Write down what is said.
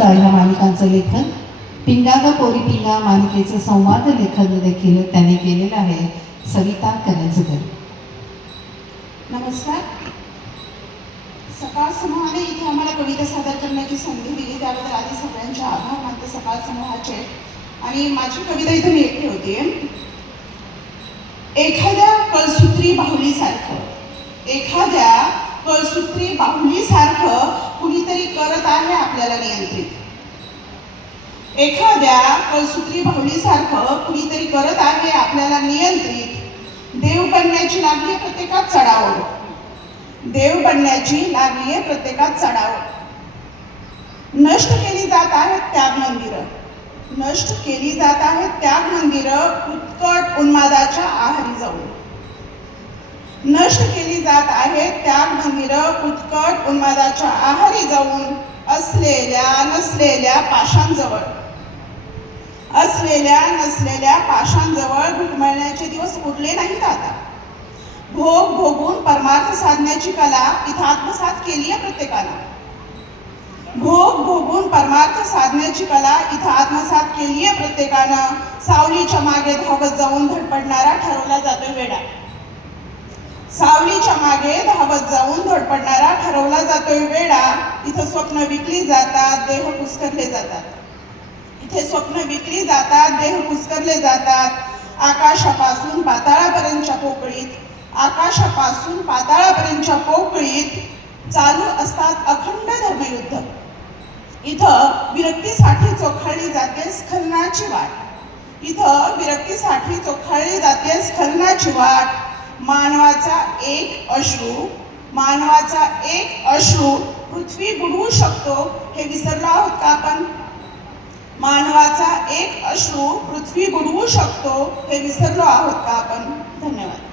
सुद्धा ह्या मालिकांचं लेखन, पिंगा ग पोरी पिंगा मालिकेचं संवाद लेखन देखील त्यांनी केलेलं आहे. सविता करंजकर. नमस्कार. सकाळ समूहाने इथे आम्हाला कविता सादर करण्याची संधी दिली त्याबद्दल आधी सगळ्यांचे आभार मानते सकाळ समूहाचे. आणि माझी कविता इथे मी एकटी होती. एखाद्या कळसूत्री बाहुलीसारखं कुणीतरी करत आहे आपल्याला नियंत्रित. एखाद्या कळसूत्री बाहुलीसारखं कुणीतरी करत आहे आपल्याला नियंत्रित. देव बनण्याची लागली प्रत्येकात चढाओढ. देव बनण्याची लागली प्रत्येकात चढाओढ. नष्ट केली जात आहेत त्याग मंदिरं. नष्ट केली जात आहेत त्याग मंदिरं उत्कट उन्मादाच्या आहारी जाऊन. नष्ट केली जात आहेत त्याग मंदिरं उत्कट उन्मादाच्या आहारी जाऊन. असलेल्या नसलेल्या पाशांजवळ घुटमळण्याचे दिवस उरले नाहीत आता. भोग भोगून परमार्थ साधण्याची कला इथं आत्मसात केली आहे प्रत्येकानं. भोग भोगून परमार्थ साधण्याची कला इथं आत्मसात केली आहे प्रत्येकानं. सावलीच्या मागे धावत जाऊन धडपडणारा ठरवला जातोय वेडा. सावलीच्या मागे धावत जाऊन धडपडणारा ठरवला जातोय वेडा. इथं स्वप्न विकली जातात, देह कुस्करले जातात. इथे स्वप्न विकली जातात, देह कुस्करले जातात. आकाशापासून पाताळापर्यंतच्या पोकळीत चालू असतात अखंड धर्मयुद्ध. इथं विरक्तीसाठी चोखाळली जाते स्खलनाची वाट. इथं विरक्तीसाठी चोखाळली जाते स्खलनाची वाट. मानवाचा एक अश्रू पृथ्वी बुडवू शकतो हे विसरलो आहोत का आपण? मानवाचा एक अश्रू पृथ्वी बुडवू शकतो हे विसरलो आहोत का आपण? धन्यवाद.